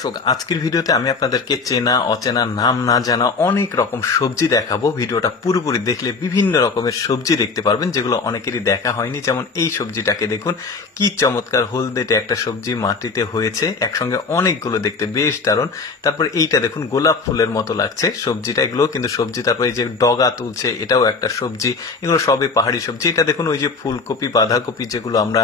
দর্শক আজকের ভিডিওতে আমি আপনাদেরকে চেনা অচেনা নাম না জানা অনেক রকম সবজি দেখাবো। ভিডিওটা পুরোপুরি দেখলে বিভিন্ন রকমের সবজি দেখতে পারবেন যেগুলো অনেকেরই দেখা হয়নি। যেমন এই সবজিটাকে দেখুন, কি চমৎকার হলদেটে একটা সবজি মাটিতে হয়েছে, একসঙ্গে অনেকগুলো, দেখতে বেশ দারুণ। তারপর এইটা দেখুন, গোলাপ ফুলের মতো লাগছে সবজিটা, এগুলো কিন্তু সবজি। তারপর এই যে ডগা তুলছে, এটাও একটা সবজি। এগুলো সবই পাহাড়ি সবজি। এটা দেখুন, ওই যে ফুলকপি বাঁধাকপি যেগুলো আমরা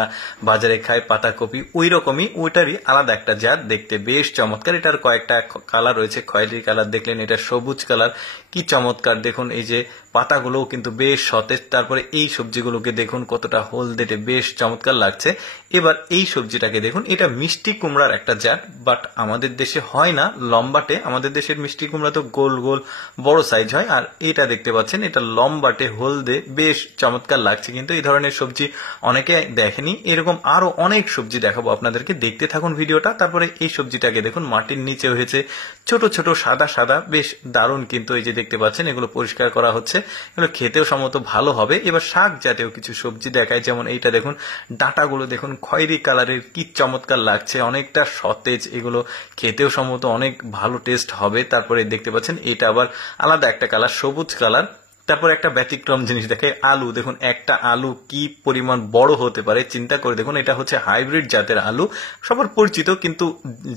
বাজারে খাই, পাতাকপি, ওই রকমই, ওইটারই আলাদা একটা জাত, দেখতে বেশ চমৎকার। এটার কয়েকটা কালার রয়েছে, খয়েরি কালার দেখলেন, এটা সবুজ কালার, কি চমৎকার। দেখুন এই যে পাতাগুলোও কিন্তু বেশ সতেজ। তারপরে এই সবজিগুলোকে দেখুন কতটা হলদেটে, বেশ চমৎকার লাগছে। এবার এই সবজিটাকে দেখুন, এটা মিষ্টি কুমড়ার একটা জাত, বাট আমাদের দেশে হয় না লম্বাটে। আমাদের দেশের মিষ্টি কুমড়া তো গোল গোল বড় সাইজ হয়, আর এটা দেখতে পাচ্ছেন এটা লম্বাটে হলদে, বেশ চমৎকার লাগছে। কিন্তু এই ধরনের সবজি অনেকে দেখেনি। এরকম আরো অনেক সবজি দেখাবো আপনাদেরকে, দেখতে থাকুন ভিডিওটা। তারপরে এই সবজিটাকে দেখুন, মাটির নিচে হয়েছে, ছোট ছোট সাদা সাদা, বেশ দারুণ। কিন্তু এই যে দেখতে পাচ্ছেন, এগুলো পরিষ্কার করা হচ্ছে, এগুলো খেতেও সম্ভবত ভালো হবে। এবার শাক জাতীয় কিছু সবজি দেখায়, যেমন এইটা দেখুন, ডাঁটাগুলো দেখুন খয়েরি কালারের, কি চমৎকার লাগছে, অনেকটা সতেজ, এগুলো খেতেও সম্ভবত অনেক ভালো টেস্ট হবে। তারপরে দেখতে পাচ্ছেন এটা আবার আলাদা একটা কালার, সবুজ কালার। তারপর একটা ব্যতিক্রম জিনিস দেখে, আলু দেখুন, একটা আলু কি পরিমাণ বড় হতে পারে চিন্তা করে দেখুন। এটা হচ্ছে হাইব্রিড জাতের আলু, সবার পরিচিত, কিন্তু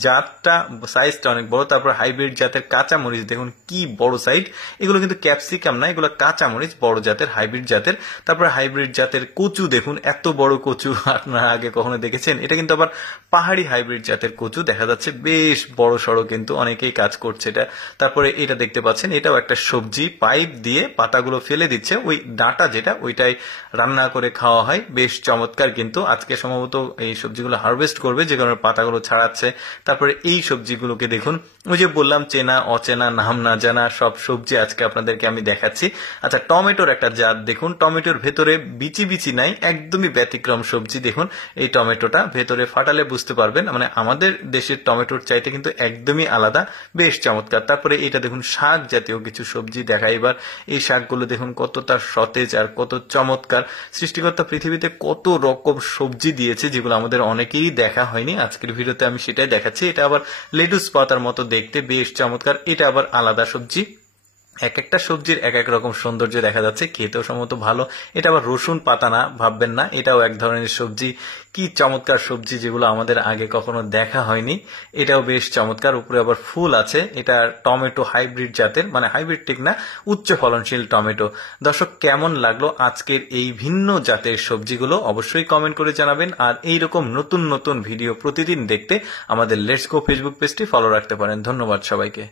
জাতটা সাইজটা অনেক বড়। তারপর হাইব্রিড জাতের কাঁচামরিচ দেখুন, কি বড় সাইজ। এগুলো কিন্তু ক্যাপসিকাম না, এগুলো কাঁচামরিচ, বড় জাতের, হাইব্রিড জাতের। তারপর হাইব্রিড জাতের কচু দেখুন, এত বড় কচু আপনারা আগে কখনো দেখেছেন? এটা কিন্তু আবার পাহাড়ি হাইব্রিড জাতের কচু, দেখা যাচ্ছে বেশ বড় সড়ো, কিন্তু অনেকেই কাজ করছে এটা। তারপরে এটা দেখতে পাচ্ছেন, এটাও একটা সবজি, পাইপ দিয়ে পাতাগুলো ফেলে দিচ্ছে, ওই ডাঁটা যেটা, ওইটাই রান্না করে খাওয়া হয়, বেশ চমৎকার। কিন্তু আজকে সম্ভবত এই সবজিগুলো হারভেস্ট করবে, যে কারণে পাতাগুলো ছাড়াচ্ছে। তারপরে এই সবজিগুলোকে দেখুন, ওই যে বললাম চেনা অচেনা নাম না জানা সব সবজি আজকে আপনাদেরকে আমি দেখাচ্ছি। আচ্ছা, টমেটোর একটা জাত দেখুন, টমেটোর ভেতরে বিচি বিচি নাই, একদমই ব্যতিক্রম সবজি। দেখুন এই টমেটোটা ভেতরে ফাটালে বুঝতে পারবেন, মানে আমাদের দেশের টমেটোর চাইতে কিন্তু একদমই আলাদা, বেশ চমৎকার। তারপরে এটা দেখুন, শাক জাতীয় কিছু সবজি দেখায়। এবার এই শাকগুলো দেখুন কতটা সতেজ আর কত চমৎকার। সৃষ্টিকর্তা পৃথিবীতে কত রকম সবজি দিয়েছে, যেগুলো আমাদের অনেকেই দেখা হয়নি। আজকের ভিডিওতে আমি সেটাই দেখাচ্ছি। এটা আবার লেটুস পাতার মতো দেখতে, বেশ চমৎকার। এটা আবার আলাদা সবজি, এক একটা সবজির এক এক রকম সৌন্দর্য দেখা যাচ্ছে, খেতেও সম্ভবত ভালো। এটা আবার রসুন পাতা না, ভাববেন না, এটাও এক ধরনের সবজি। কি চমৎকার সবজি, যেগুলো আমাদের আগে কখনো দেখা হয়নি। এটাও বেশ চমৎকার, উপরে আবার ফুল আছে। এটা টমেটো হাইব্রিড জাতের, মানে হাইব্রিড ঠিক না, উচ্চ ফলনশীল টমেটো। দর্শক কেমন লাগলো আজকের এই ভিন্ন জাতের সবজিগুলো অবশ্যই কমেন্ট করে জানাবেন। আর এইরকম নতুন নতুন ভিডিও প্রতিদিন দেখতে আমাদের লেটস গো ফেসবুক পেজটি ফলো রাখতে পারেন। ধন্যবাদ সবাইকে।